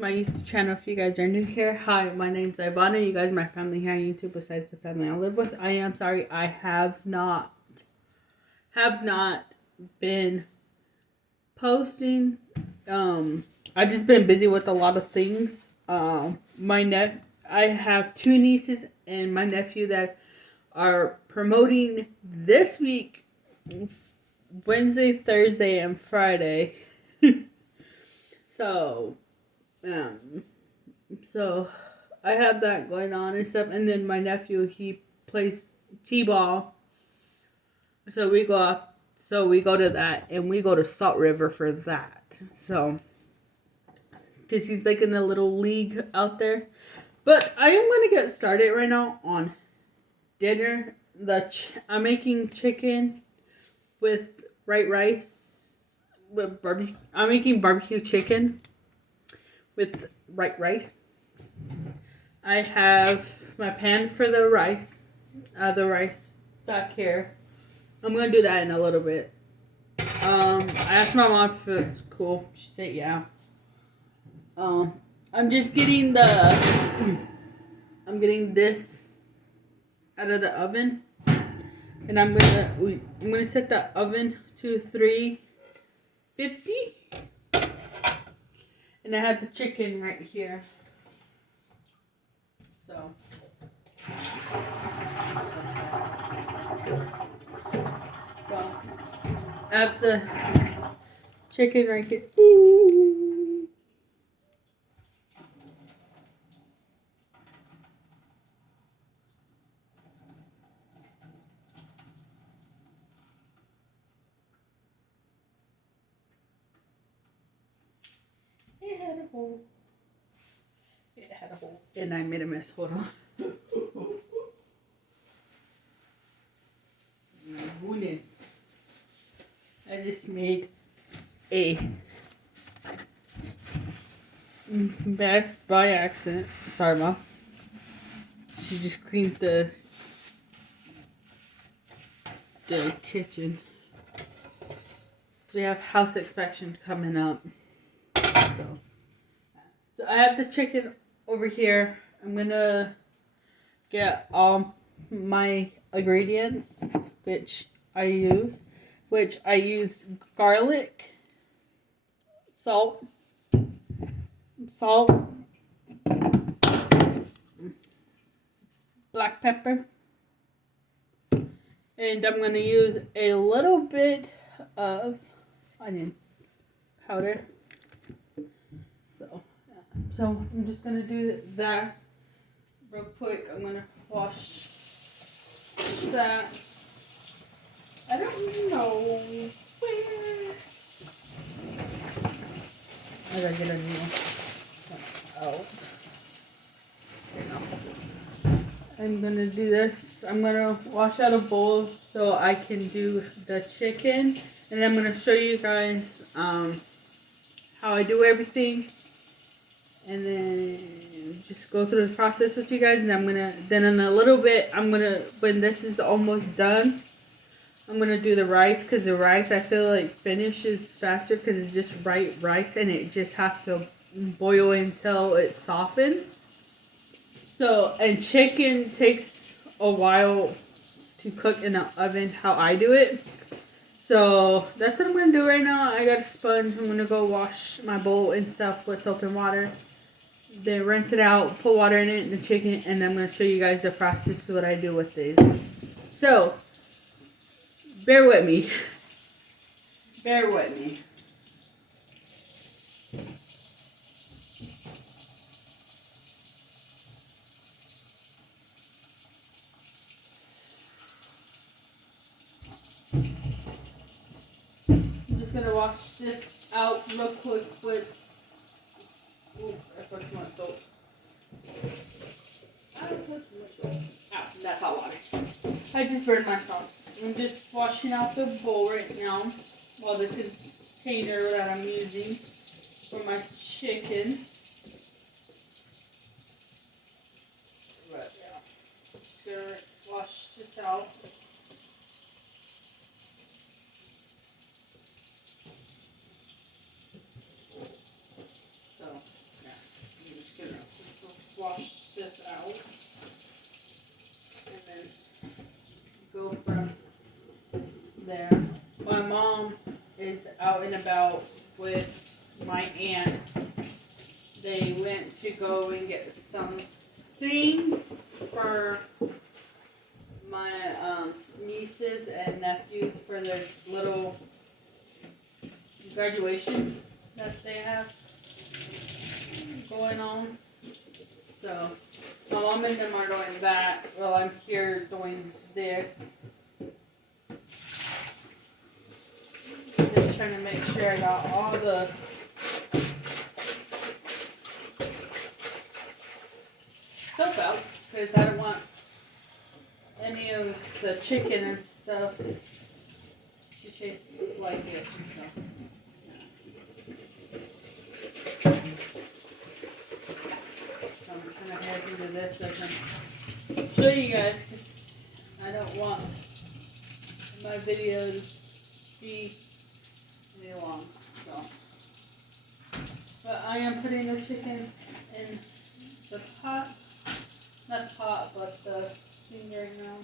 My YouTube channel. If you guys are new here, hi, my name's Ivana. You guys are my family here on YouTube besides the family I live with. I am sorry I have not been posting. I've just been busy with a lot of things. I have two nieces and my nephew that are promoting this week, Wednesday, Thursday, and Friday. So I have that going on and stuff, and then my nephew, he plays t-ball, so we go to that, and we go to Salt River for that, so because he's like in a little league out there. But I am going to get started right now on dinner. I'm making chicken with white rice with barbecue. I'm making barbecue chicken with white rice. I have my pan for the rice back here. I'm gonna do that in a little bit. I asked my mom if it's cool. She said yeah. I'm just getting I'm getting this out of the oven, and I'm gonna set the oven to 350, and I have the chicken right here. So I have the chicken right here. Ooh. It had a hole. It had a hole. And I made a mess. Hold on. My goodness. I just made a mess by accident. Sorry, Mom. She just cleaned the kitchen. So we have house inspection coming up. So I have the chicken over here. I'm gonna get all my ingredients, which I use garlic, salt, black pepper, and I'm gonna use a little bit of onion powder. So I'm just gonna do that real quick. I'm gonna wash that. I don't know where. I gotta get a new one out. I'm gonna do this. I'm gonna wash out a bowl so I can do the chicken, and I'm gonna show you guys how I do everything, and then just go through the process with you guys. And then in a little bit, when this is almost done, I'm gonna do the rice, because the rice I feel like finishes faster because it's just right rice and it just has to boil until it softens. So, and chicken takes a while to cook in the oven how I do it. So that's what I'm gonna do right now. I got a sponge. I'm gonna go wash my bowl and stuff with soap and water. Then rinse it out, put water in it, and the chicken, and then I'm gonna show you guys the process of what I do with these. So bear with me. Bear with me. I'm just gonna wash this out real quick with. Ooh, I put too much soap. That's hot water. I just burned myself. I'm just washing out the bowl right now. Well, the container that I'm using for my chicken. Right, yeah. Just gonna wash this out. So, yeah. and about with my aunt. They went to go and get some things for my nieces and nephews for their little graduation that they have going on. So my mom and them are doing that while I'm here doing this. Just trying to make sure I got all the stuff out because I don't want any of the chicken and stuff to taste like it. So I'm trying to head into this so I can show you guys. I don't want my video to be any long. So, but I am putting the chicken in the pot. Not pot, but the thing right now.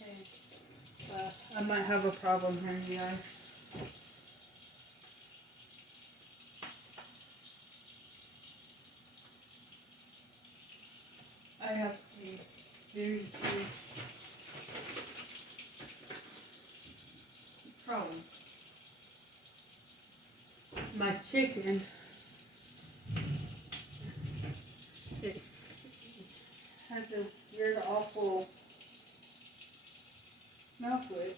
Okay. I might have a problem here, you guys. I have a very big problem. My chicken has a weird, awful smell to it.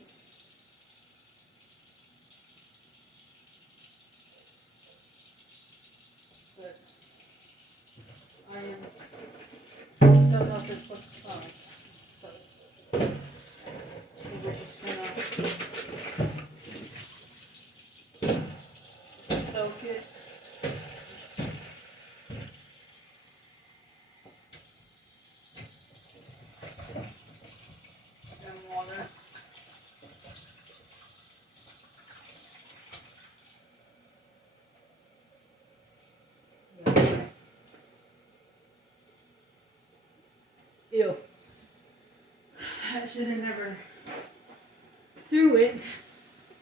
But I don't know if it's supposed to smell like. So we're just gonna soak it. And water. Ew. I should have never threw it.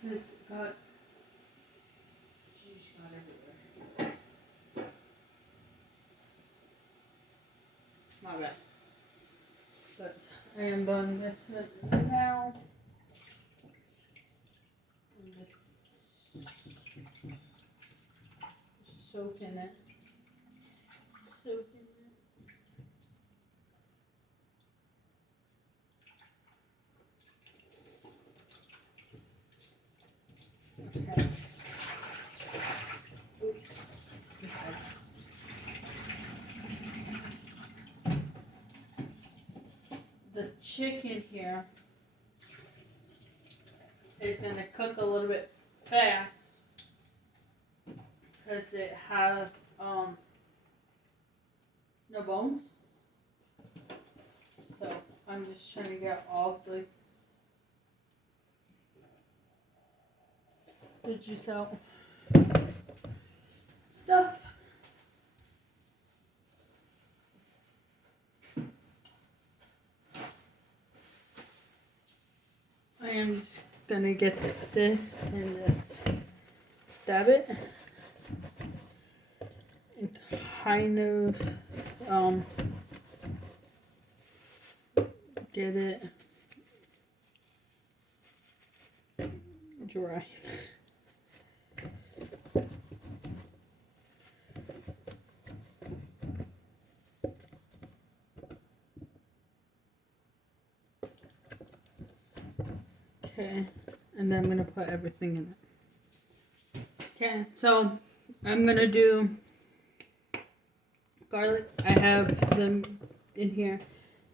It got everywhere. My bad. But I am done this with now. I'm just soaking it. Soaking it. Okay. The chicken here is going to cook a little bit fast because it has no bones. So I'm just trying to get all the juice out. Stuff. I am just gonna get this and just dab it and kind of get it dry. Okay, and then I'm going to put everything in it. Okay, so I'm going to do garlic. I have them in here,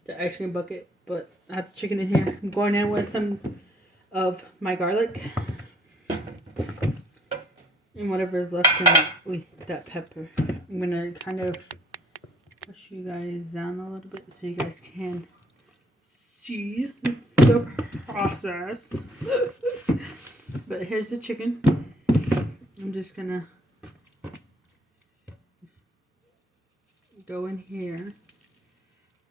the ice cream bucket, but I have chicken in here. I'm going in with some of my garlic and whatever is left in with that pepper. I'm going to kind of push you guys down a little bit so you guys can see the process. But here's the chicken. I'm just gonna go in here.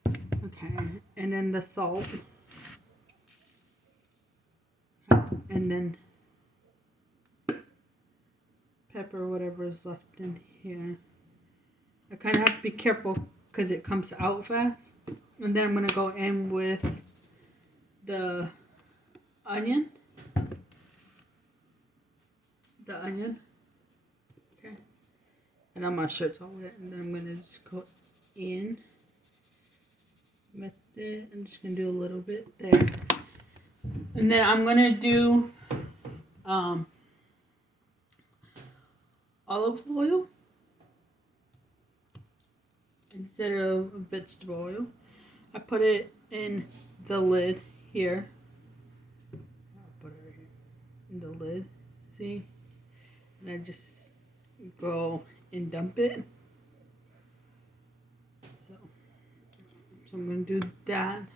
Okay, and then the salt. And then pepper, whatever is left in here. I kind of have to be careful because it comes out fast. And then I'm going to go in with the onion. Okay. And I'm not sure it's all wet. And then I'm going to just go in with it. I'm just going to do a little bit there. And then I'm going to do olive oil instead of vegetable oil. I put it in the lid here. I'll put it right here in the lid. See? And I just go and dump it. So I'm gonna do that.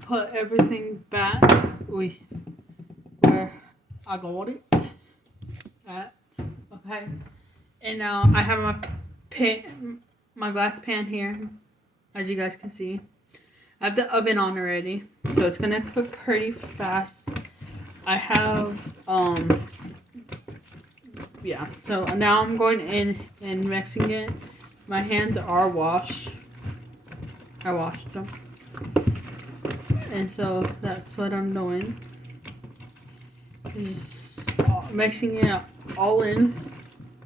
Put everything back where I got it at. Okay. And now I have my glass pan here, as you guys can see. I have the oven on already, so it's gonna cook pretty fast. I have yeah. So now I'm going in and mixing it. My hands are washed. I washed them, and so that's what I'm doing. Just mixing it all in,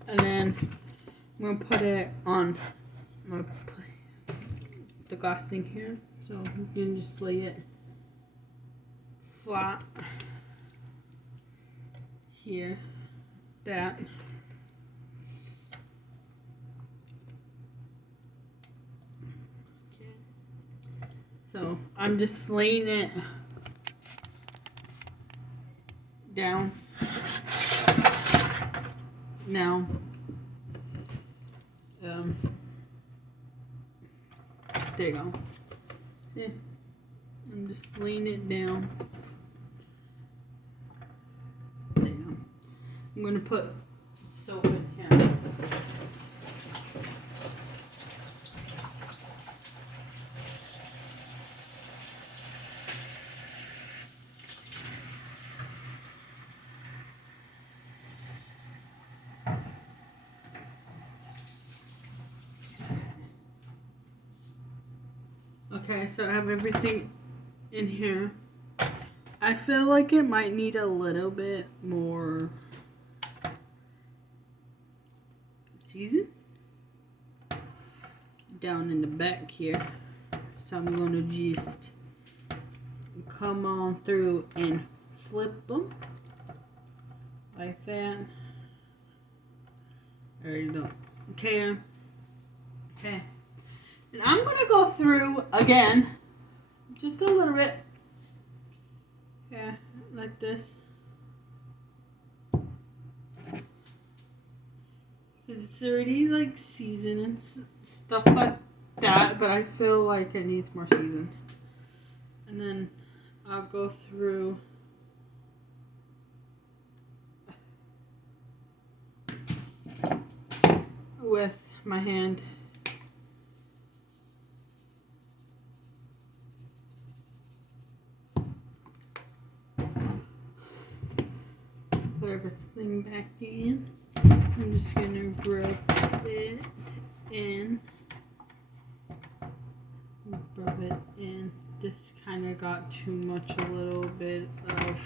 and then I'm gonna put it on the glass thing here, so you can just lay it flat here. That. Okay. So I'm just laying it down now. There you go. See? I'm just laying it down. There you go. I'm going to put soap in here. Okay, so I have everything in here. I feel like it might need a little bit more season down in the back here. So I'm going to just come on through and flip them like that. There you go. Okay. Okay. And I'm going to go through again, just a little bit. Yeah, like this. Because it's already like seasoned and stuff like that, but I feel like it needs more season. And then I'll go through with my hand. Put everything back in. I'm just gonna rub it in. Rub it in. This kind of got too much, a little bit of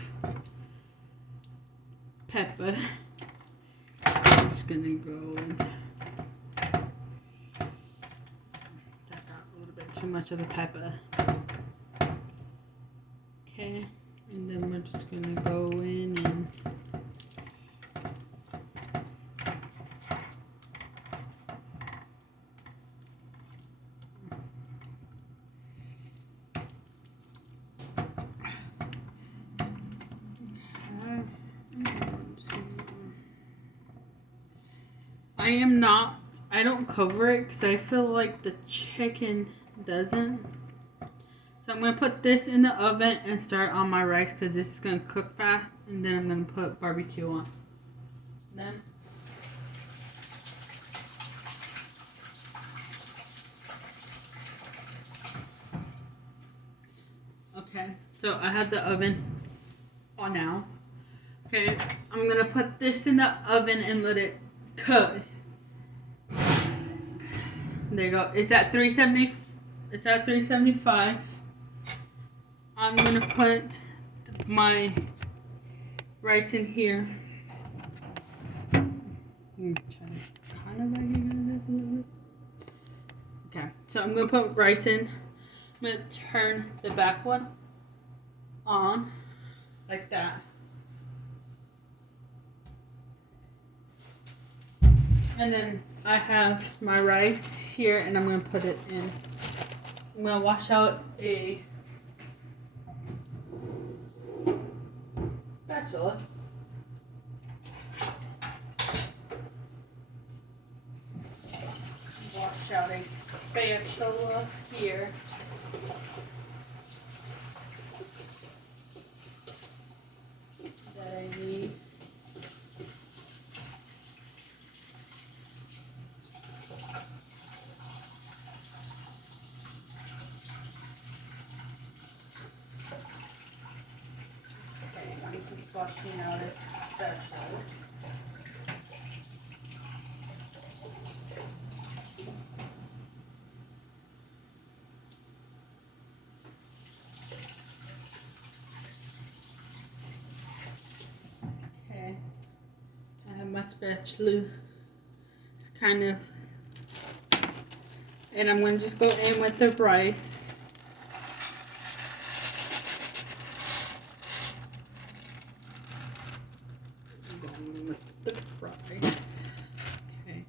pepper. I'm just gonna go in. That got a little bit too much of the pepper. Okay, and then we're just gonna go in and I don't cover it because I feel like the chicken doesn't. So I'm going to put this in the oven and start on my rice because this is going to cook fast. And then I'm going to put barbecue on. Then So I have the oven on now. Okay, I'm gonna put this in the oven and let it cook. There you go. It's at 370. It's at 375. I'm gonna put my rice in here. Okay, so I'm gonna put rice in. I'm gonna turn the back one on like that. And then I have my rice here and I'm gonna put it in. I'm gonna wash out a spatula. Wash out a spatula here. That I need. Okay, I'm just washing out a spatula. My spatula is kind of, and I'm going to just go in with the rice. Going with the rice. Okay.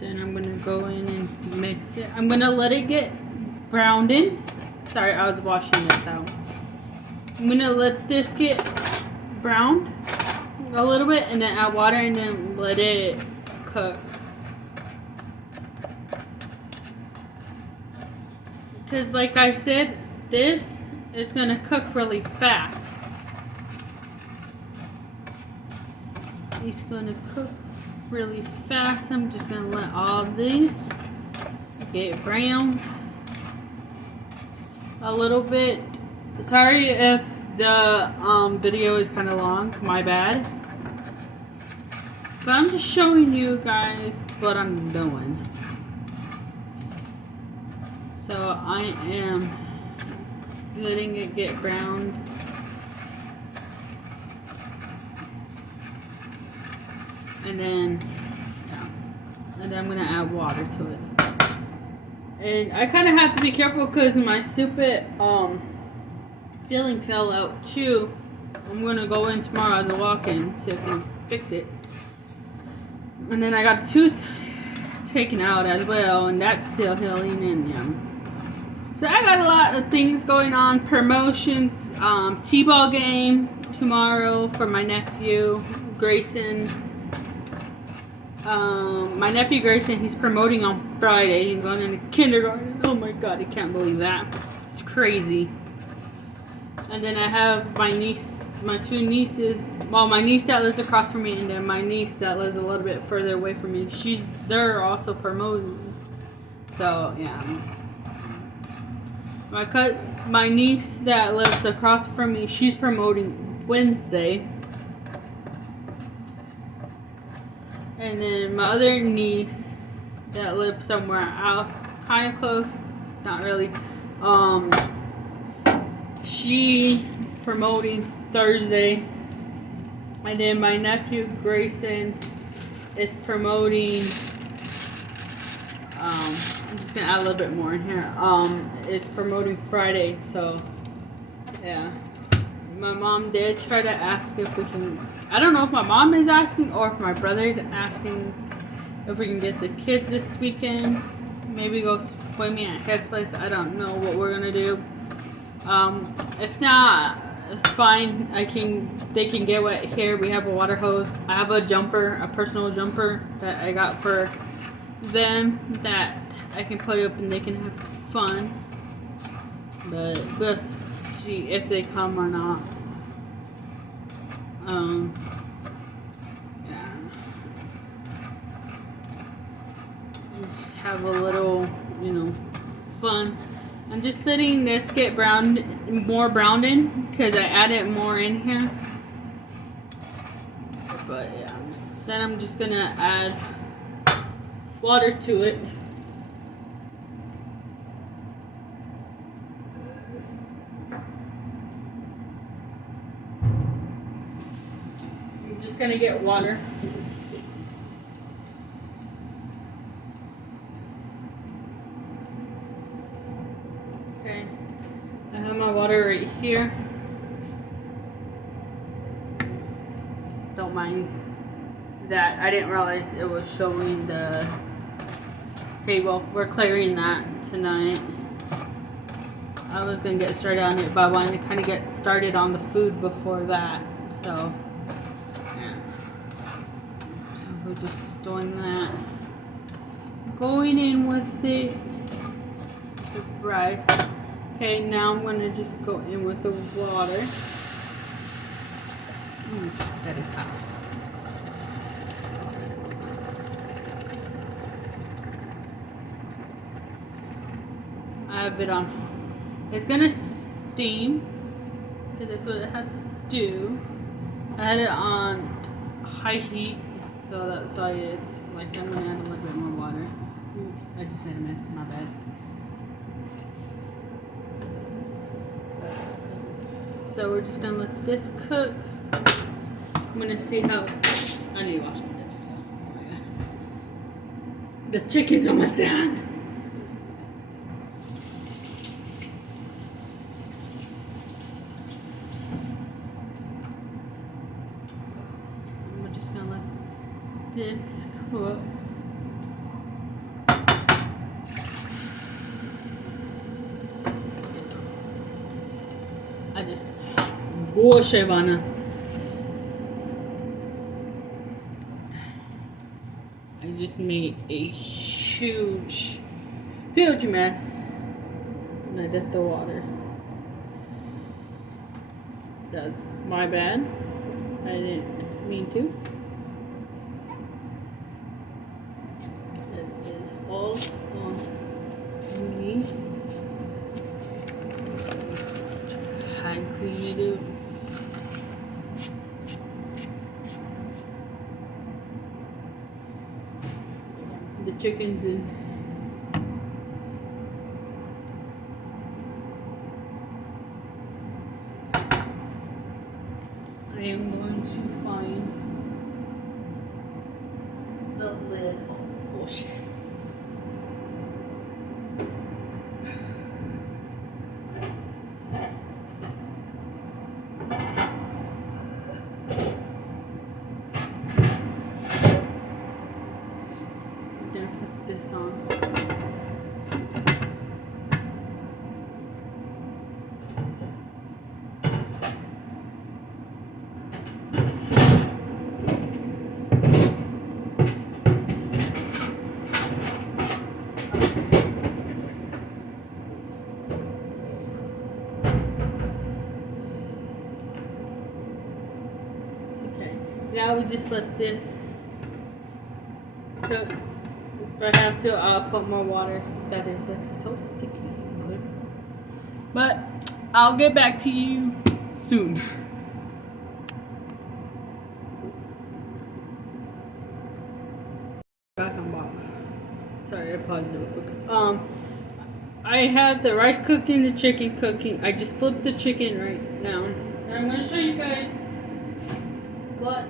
Then I'm gonna go in and mix it. I'm gonna let it get browned in. Sorry, I was washing this out. I'm gonna let this get browned a little bit and then add water and then let it cook. Because like I said, this is gonna cook really fast. It's gonna cook really fast. I'm just gonna let all these get brown a little bit. Sorry if the video is kind of long, my bad, but I'm just showing you guys what I'm doing. So I am letting it get browned. And then, yeah. and then I'm gonna add water to it. And I kind of have to be careful because my stupid filling fell out too. I'm gonna go in tomorrow as a walk-in so I can fix it. And then I got the tooth taken out as well, and that's still healing. And so I got a lot of things going on. Promotions, t-ball game tomorrow for my nephew Grayson. My nephew Grayson, he's promoting on Friday. He's going into kindergarten. Oh my god, I can't believe that. It's crazy. And then I have my two nieces. Well, my niece that lives across from me, and then my niece that lives a little bit further away from me. They're also promoting. So yeah. My niece that lives across from me, she's promoting Wednesday. And then my other niece that lives somewhere else, kind of close, not really. She is promoting Thursday. And then my nephew Grayson is promoting. I'm just gonna add a little bit more in here. Is promoting Friday, so yeah. My mom did try to ask if we can. I don't know if my mom is asking or if my brother is asking if we can get the kids this weekend. Maybe go swimming at his place. I don't know what we're gonna do. If not, it's fine. They can get wet here. We have a water hose. I have a personal jumper that I got for them that I can put up and they can have fun. But we'll see if they come or not. Yeah. Just have a little, fun. I'm just letting this get more browned in because I added more in here. But yeah, then I'm just gonna add water to it. I'm just gonna get water. Okay, I have my water right here. Don't mind that. I didn't realize it was showing the table. We're clearing that tonight. I was gonna get started on it, but I wanted to kind of get started on the food before that. So, yeah. So we're just doing that. Going in with the rice. Okay, now I'm gonna just go in with the water. That is hot. I have it on. It's gonna steam because that's what it has to do. I had it on high heat, so that's why it's like I'm gonna add a little bit more water. Oops, I just made a mess. My bad. So we're just gonna let this cook. I'm gonna see how. I need to wash it. Oh my god. The chicken's almost done. I'm just gonna let this cook. I just wash Ivana. I just made a huge mess and I did the water. That's my bad. I didn't mean to. It is all on me. Try and clean it up. The chicken's in. I am going to find the lid. Oh shit. I'm gonna put this on. Now we just let this cook. If I have to, I'll put more water. That is like so sticky. But I'll get back to you soon. Back on box. Sorry, I paused it real quick. I have the rice cooking, the chicken cooking. I just flipped the chicken right now. And I'm gonna show you guys what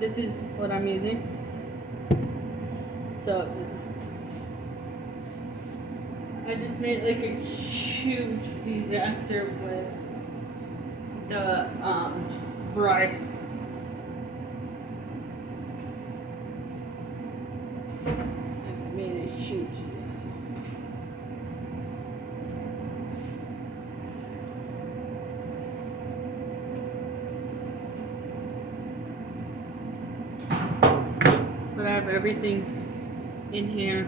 this is what I'm using. So I just made like a huge disaster with the rice. I made a huge disaster. But I have everything in here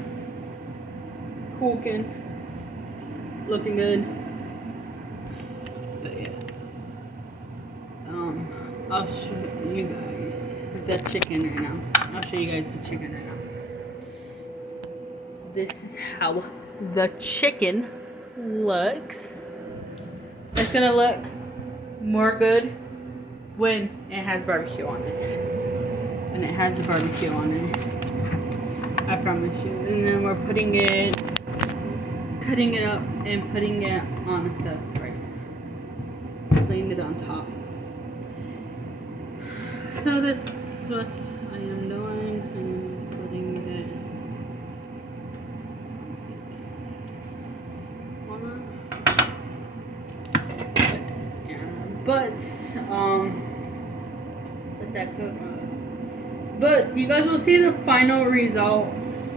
cooking, looking good. But yeah, I'll show you guys the chicken right now. I'll show you guys the chicken right now. This is how the chicken looks. It's gonna look more good when it has barbecue on it. And it has the barbecue on it, I promise you. And then we're putting it, cutting it up and putting it on the rice, just laying it on top. So this is what I am doing. I'm just letting it but let that cook. But you guys will see the final results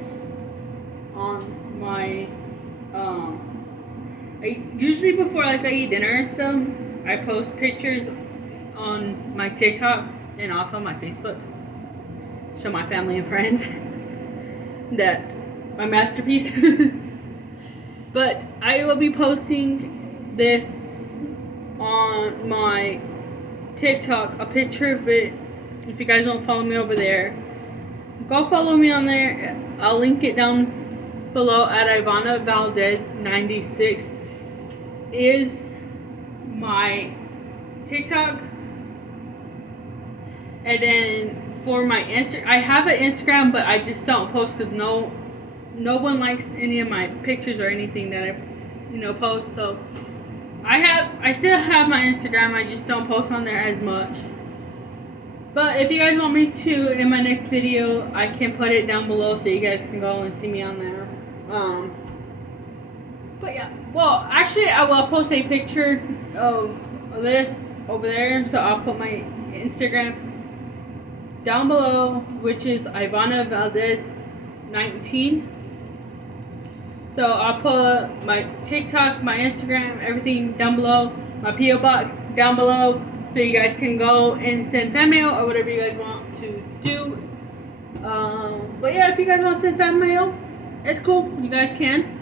on my I usually before like I eat dinner and stuff, I post pictures on my TikTok and also my Facebook. Show my family and friends that my masterpiece. But I will be posting this on my TikTok, a picture of it. If you guys don't follow me over there, go follow me on there. I'll link it down below at Ivana Valdez 96 is my TikTok. And then for my I have an Instagram, but I just don't post because no one likes any of my pictures or anything that I post. So I still have my Instagram, I just don't post on there as much. But if you guys want me to, in my next video, I can put it down below so you guys can go and see me on there. But yeah, well, actually, I will post a picture of this over there. So I'll put my Instagram down below, which is Ivana Valdez 19. So I'll put my TikTok, my Instagram, everything down below. My P.O. box down below. So you guys can go and send fan mail or whatever you guys want to do. But yeah, if you guys want to send fan mail, it's cool. You guys can.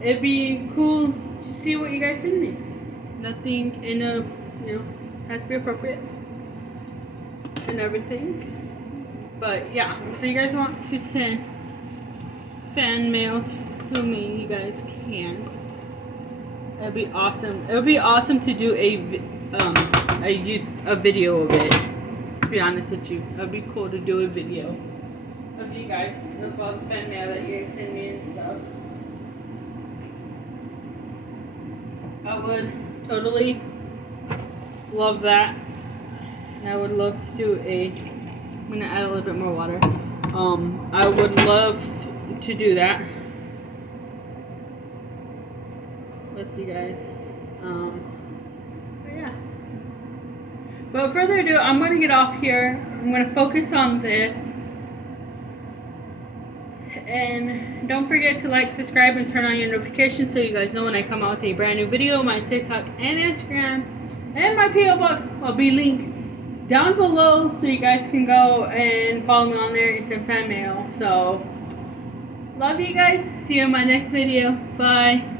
It'd be cool to see what you guys send me. Nothing in a, has to be appropriate and everything. But yeah, if you guys want to send fan mail to me, you guys can. It'd be awesome. It would be awesome to do a video of it. To be honest with you, it'd be cool to do a video of you guys, of all the fan mail that you guys send me and stuff. I would totally love that. And I would love to do I'm gonna add a little bit more water. I would love to do that with you guys. But yeah. Without further ado, I'm gonna get off here. I'm gonna focus on this. And don't forget to like, subscribe, and turn on your notifications so you guys know when I come out with a brand new video. My TikTok and Instagram and my P.O. Box will be linked down below so you guys can go and follow me on there and send fan mail. So, love you guys. See you in my next video. Bye.